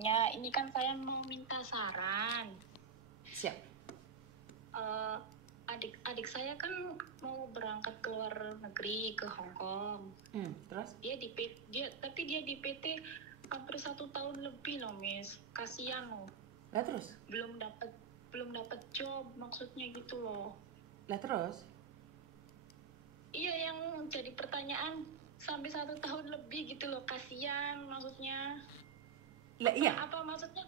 Ya, ini kan saya mau minta saran. Siap. Adik saya kan mau berangkat ke luar negeri ke Hong Kong. Terus? Tapi dia di PT hampir 1 tahun lebih loh, Miss. Kasihan loh. Lah terus? Belum dapat job maksudnya gitu loh. Lah terus? Iya, yang jadi pertanyaan sampai 1 tahun lebih gitu loh, kasihan maksudnya. Lah iya. Apa maksudnya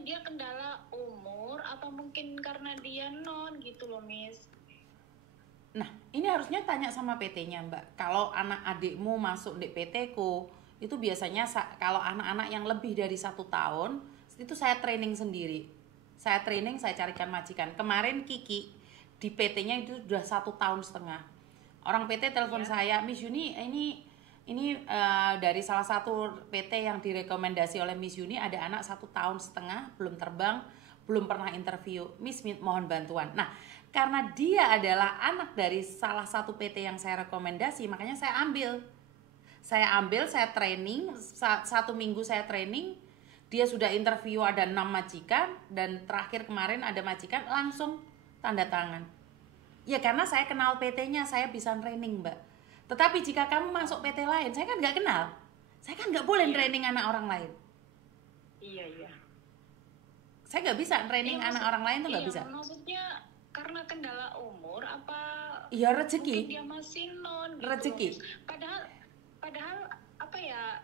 dia kendala umur atau mungkin karena dia non gitu loh, Miss. Nah, ini harusnya tanya sama PT-nya, Mbak. Kalau anak adikmu masuk di PT-ku, itu biasanya kalau anak-anak yang lebih dari 1 tahun, itu saya training sendiri. Saya carikan majikan. Kemarin Kiki di PT-nya itu udah 1,5 tahun. Orang PT telepon saya, Miss Yuni, ini dari salah satu PT yang direkomendasi oleh Miss Yuni, ada anak 1,5 tahun, belum terbang, belum pernah interview. Miss mohon bantuan. Nah, karena dia adalah anak dari salah satu PT yang saya rekomendasi, makanya saya ambil, saya training, 1 minggu saya training, dia sudah interview ada 6 majikan, dan terakhir kemarin ada majikan langsung tanda tangan. Ya karena saya kenal PT-nya, saya bisa training, Mbak. Tetapi jika kamu masuk PT lain, saya kan nggak kenal, saya kan nggak boleh training anak orang lain. Iya. Saya nggak bisa training anak orang lain tuh nggak bisa. Maksudnya karena kendala umur apa? Iya, rezeki. Mungkin dia masih non gitu. Rezeki. Padahal apa ya?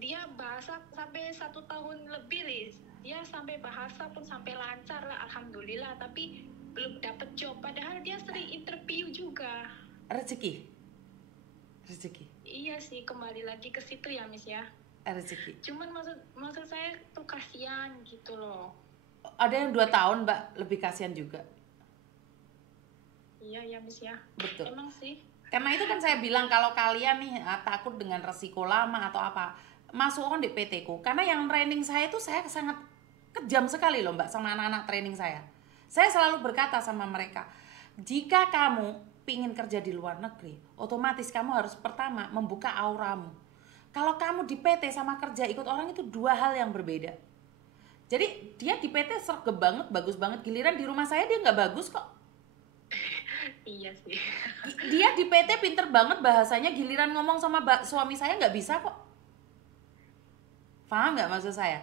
Dia bahasa sampai 1 tahun lebih, Liz. Dia sampai bahasa pun sampai lancar lah, alhamdulillah. Tapi belum dapet job. Padahal dia sering interview juga. Rezeki. Iya sih, kembali lagi ke situ ya, Miss ya. Rezeki. Cuman maksud saya tuh kasihan gitu loh. Ada yang 2 tahun, Mbak, lebih kasihan juga. Iya, Miss ya. Betul. Emang sih. Karena itu kan saya bilang kalau kalian nih takut dengan resiko lama atau apa, masuk di PT-ku. Karena yang training saya itu saya sangat kejam sekali loh, Mbak, sama anak-anak training saya. Saya selalu berkata sama mereka, jika kamu pingin kerja di luar negeri, otomatis kamu harus pertama membuka auramu. Kalau kamu di PT sama kerja ikut orang itu 2 hal yang berbeda. Jadi dia di PT sergap banget, bagus banget, giliran di rumah saya dia nggak bagus kok. Iya sih. Dia di PT pinter banget bahasanya, giliran ngomong sama suami saya nggak bisa kok. Paham nggak maksud saya?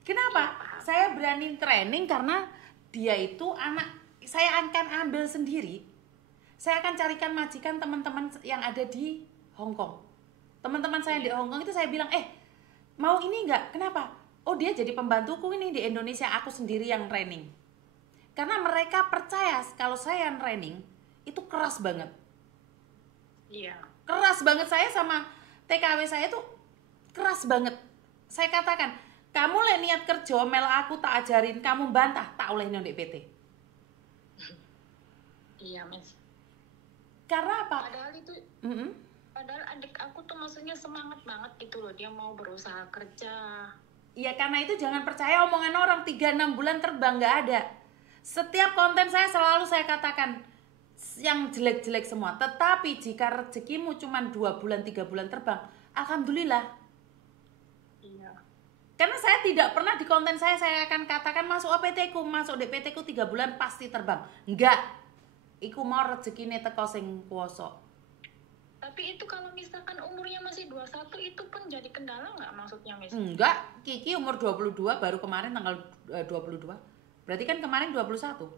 Kenapa? Saya berani training karena dia itu anak, saya akan ambil sendiri. Saya akan carikan majikan teman-teman yang ada di Hong Kong. Teman-teman saya di Hong Kong itu saya bilang, mau ini nggak? Kenapa? Oh, dia jadi pembantuku ini di Indonesia, aku sendiri yang training. Karena mereka percaya kalau saya yang training itu keras banget. Iya. Keras banget, saya sama TKW saya tuh keras banget. Saya katakan, kamu niat kerja mel aku tak ajarin, kamu bantah tak oleh di PT. Iya, Mas. Karena apa? Padahal adik aku tuh maksudnya semangat banget gitu loh, dia mau berusaha kerja. Iya, karena itu jangan percaya omongan orang 3-6 bulan terbang, nggak ada. Setiap konten saya selalu saya katakan yang jelek-jelek semua. Tetapi jika rezekimu cuma 2 bulan 3 bulan terbang, alhamdulillah. Iya. Karena saya tidak pernah di konten saya akan katakan masuk PT-ku, masuk DPT-ku 3 bulan pasti terbang. Enggak. Iku mau rezekine teko sing kuwasa. Tapi itu kalau misalkan umurnya masih 21 itu pun jadi kendala nggak maksudnya, Miss? Enggak, Kiki umur 22 baru kemarin tanggal 22. Berarti kan kemarin 21.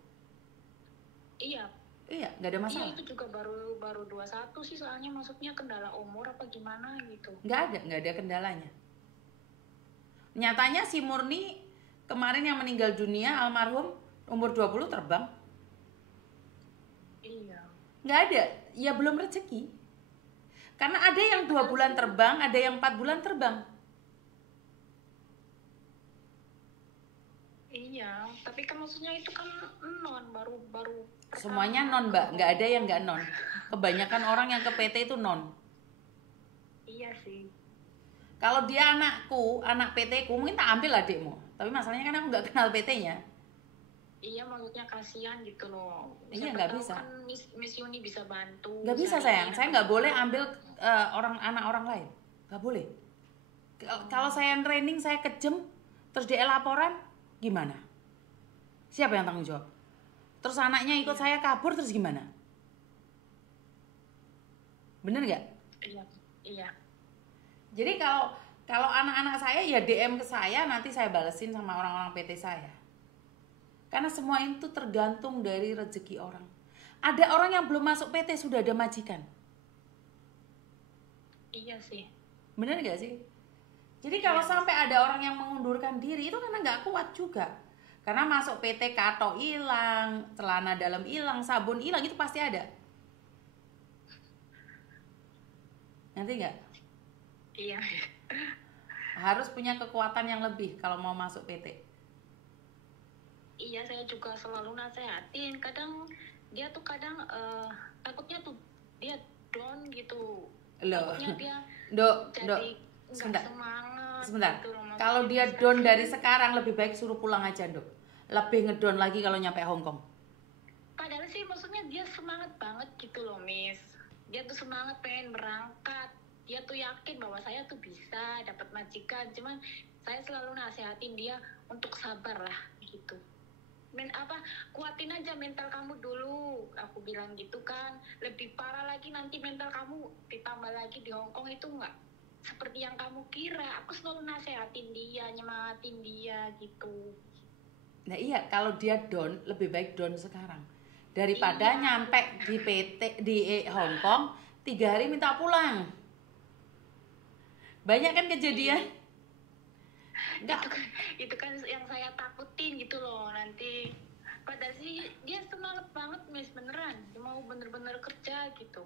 Iya, nggak ada masalah. Iya, itu juga baru 21 sih, soalnya maksudnya kendala umur apa gimana gitu. Nggak ada kendalanya. Nyatanya si Murni kemarin yang meninggal dunia almarhum umur 20 terbang. Iya. Nggak ada, ya belum rezeki. Karena ada yang 2 bulan terbang, ada yang 4 bulan terbang. Iya, tapi kan maksudnya itu kan non, baru semuanya non, Mbak, nggak ada yang nggak non. Kebanyakan orang yang ke PT itu non. Iya sih. Kalau dia anakku, anak PT-ku, mungkin tak ambil adikmu. Tapi masalahnya kan aku nggak kenal PT-nya. Iya, maksudnya kasihan gitu loh. Iya, nggak bisa. Kan Miss Yuni bisa bantu. Nggak bisa sayang, saya nggak boleh ambil anak orang lain, nggak boleh. Kalau saya yang training, saya kejem, terus dia laporan, gimana? Siapa yang tanggung jawab? Terus anaknya ikut saya kabur, terus gimana? Bener nggak? Iya, iya. Jadi kalau anak-anak saya ya DM ke saya, nanti saya balesin sama orang-orang PT saya. Karena semua itu tergantung dari rezeki orang. Ada orang yang belum masuk PT sudah ada majikan. Iya sih. Bener gak sih? Jadi kalau sampai ada orang yang mengundurkan diri itu karena nggak kuat juga. Karena masuk PT kato hilang, celana dalam hilang, sabun hilang, itu pasti ada. Nanti nggak? Iya. Harus punya kekuatan yang lebih kalau mau masuk PT. Iya, saya juga selalu nasehatin. Kadang dia tuh takutnya tuh dia down gitu. Loh. Takutnya dia Dok, jadi sebentar. nggak semangat. Sebentar. Gitu loh, Kalau makanya dia bisa down sih. dari sekarang lebih baik suruh pulang aja, Dok. Lebih ngedown lagi kalau nyampe Hong Kong. Padahal sih maksudnya dia semangat banget gitu loh, Miss. Dia tuh semangat pengen berangkat. Dia tuh yakin bahwa saya tuh bisa dapat majikan. Cuman saya selalu nasehatin dia untuk sabar lah gitu. Kuatin aja mental kamu dulu, aku bilang gitu kan. Lebih parah lagi nanti mental kamu ditambah lagi di Hong Kong itu nggak seperti yang kamu kira. Aku selalu nasehatin dia, nyemangatin dia gitu. Nah iya, kalau dia down, lebih baik down sekarang. Daripada Iya. nyampe di PT di Hong Kong 3 hari minta pulang. Banyak kan kejadian? Enggak. Itu kan yang saya takutin gitu loh nanti. Padahal sih dia semangat banget, Miss, beneran. Dia mau bener-bener kerja gitu.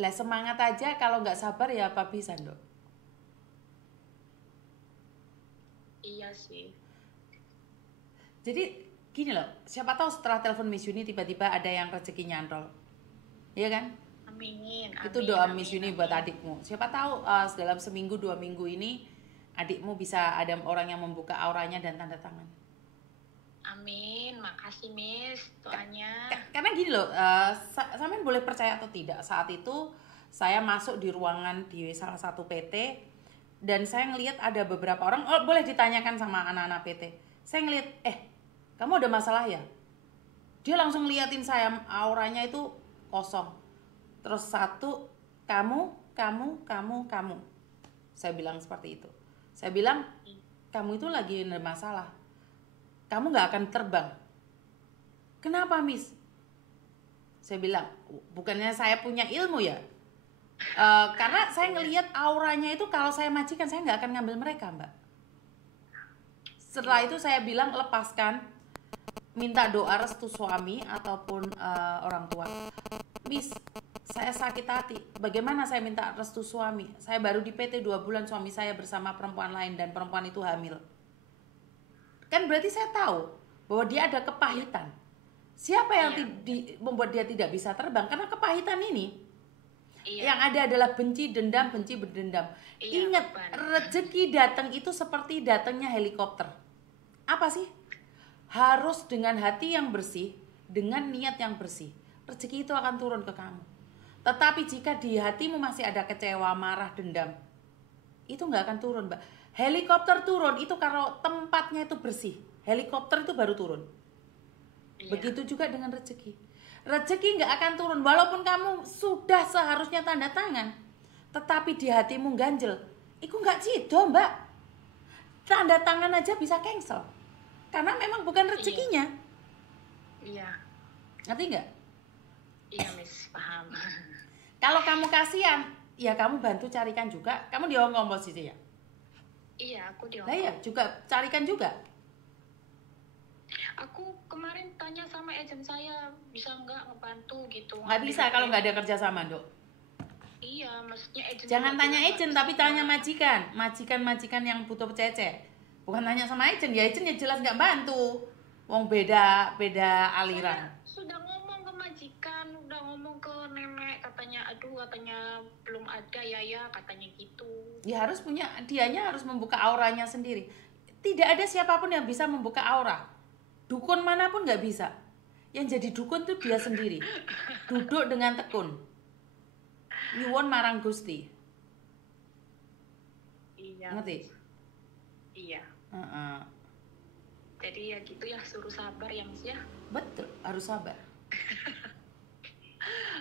Lah semangat aja, kalau nggak sabar ya apa bisa, Dok? Iya sih. Jadi gini loh, siapa tahu setelah telepon Miss Yuni tiba-tiba ada yang rezeki nyantol. Iya kan? Amin. Itu amin, doa amin, Miss Yuni amin. buat adikmu. Siapa tahu dalam seminggu 2 minggu ini adikmu bisa ada orang yang membuka auranya dan tanda tangan. Amin, makasih Miss doanya. Karena gini loh, sampean boleh percaya atau tidak, saat itu saya masuk di ruangan di salah satu PT dan saya ngelihat ada beberapa orang, boleh ditanyakan sama anak-anak PT. Saya ngelihat, kamu ada masalah ya? Dia langsung liatin saya, auranya itu kosong. Terus satu, kamu. Saya bilang seperti itu. Saya bilang, kamu itu lagi ada masalah. Kamu gak akan terbang. Kenapa, Miss? Saya bilang, bukannya saya punya ilmu ya? Karena saya ngelihat auranya itu kalau saya majikan, saya gak akan ngambil mereka, Mbak. Setelah itu saya bilang, lepaskan. Minta doa restu suami ataupun orang tua. Miss, saya sakit hati. Bagaimana saya minta restu suami? Saya baru di PT 2 bulan, suami saya bersama perempuan lain dan perempuan itu hamil. Kan berarti saya tahu bahwa dia ada kepahitan. Siapa yang membuat dia tidak bisa terbang? Karena kepahitan ini. Yang ada adalah benci, dendam, benci, berdendam. Ingat, rezeki datang itu seperti datangnya helikopter. Apa sih? Harus dengan hati yang bersih, dengan niat yang bersih. Rezeki itu akan turun ke kamu. Tetapi jika di hatimu masih ada kecewa, marah, dendam, itu nggak akan turun, Mbak. Helikopter turun itu kalau tempatnya itu bersih. Helikopter itu baru turun. Begitu juga dengan rezeki. Rezeki nggak akan turun walaupun kamu sudah seharusnya tanda tangan, tetapi di hatimu ganjel. Itu nggak cido, Mbak. Tanda tangan aja bisa cancel. Karena memang bukan rezekinya. Iya. Ngerti nggak? Iya, Miss, paham. Kalau kamu kasihan, ya kamu bantu carikan juga. Kamu di Hong Kong posisi ya? Iya, aku di Hong Lah Kong. ya, juga carikan juga. Aku kemarin tanya sama agent saya, bisa nggak ngebantu gitu. Nggak bisa kalau nggak ada kerjasama, Dok. Iya, maksudnya agent. Jangan tanya agent, tapi tanya majikan. Majikan yang butuh cece. Bukan tanya sama agent, ya agent ya jelas nggak bantu. Wong beda aliran. Sudah ngomong ke majikan, udah ngomong ke nenek, katanya belum ada ya katanya gitu. Ya harus punya, dianya harus membuka auranya sendiri. Tidak ada siapapun yang bisa membuka aura. Dukun manapun nggak bisa. Yang jadi dukun tuh dia sendiri. Duduk dengan tekun. Nyuwun marang Gusti. Iya, Ngerti? iya. Heeh. Jadi ya gitu ya, suruh sabar ya Miss ya. Betul, harus sabar.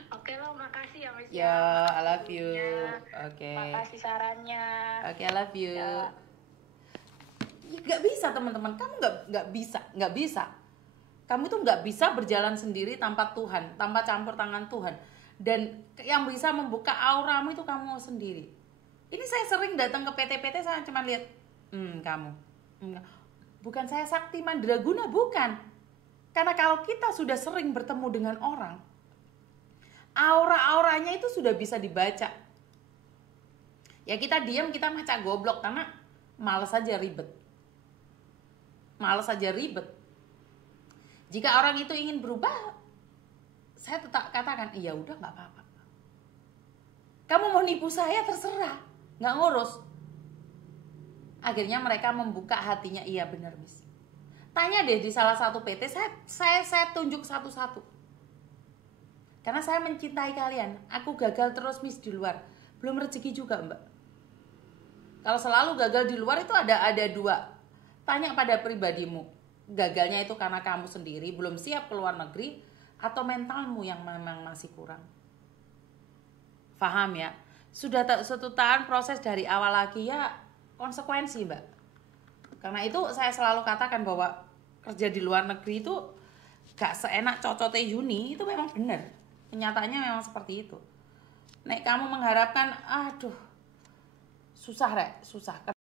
Oke loh, makasih ya Miss Ya, I love you. waktunya. Oke. Makasih sarannya. Oke, I love you. Ya. Ya, nggak bisa teman-teman, kamu nggak bisa. Kamu tuh nggak bisa berjalan sendiri tanpa Tuhan, tanpa campur tangan Tuhan. Dan yang bisa membuka auramu itu kamu sendiri. Ini saya sering datang ke PT-PT, saya cuma lihat, kamu. Bukan saya sakti mandraguna, bukan. Karena kalau kita sudah sering bertemu dengan orang, aura-auranya itu sudah bisa dibaca. Ya kita diam, kita maca goblok karena males aja ribet. Jika orang itu ingin berubah, saya tetap katakan, iya udah nggak apa-apa. Kamu mau nipu saya terserah, nggak ngurus. Akhirnya mereka membuka hatinya, iya benar Miss. Tanya deh di salah satu PT, saya tunjuk satu-satu. Karena saya mencintai kalian. Aku gagal terus Miss di luar, belum rezeki juga Mbak. Kalau selalu gagal di luar itu ada dua. Tanya pada pribadimu, gagalnya itu karena kamu sendiri belum siap keluar negeri atau mentalmu yang memang masih kurang. Paham ya? Sudah satu tahun proses dari awal lagi ya konsekuensi Mbak. Karena itu saya selalu katakan bahwa kerja di luar negeri itu gak seenak cocote Yuni, itu memang benar. Kenyataannya memang seperti itu. Nek kamu mengharapkan, aduh, susah.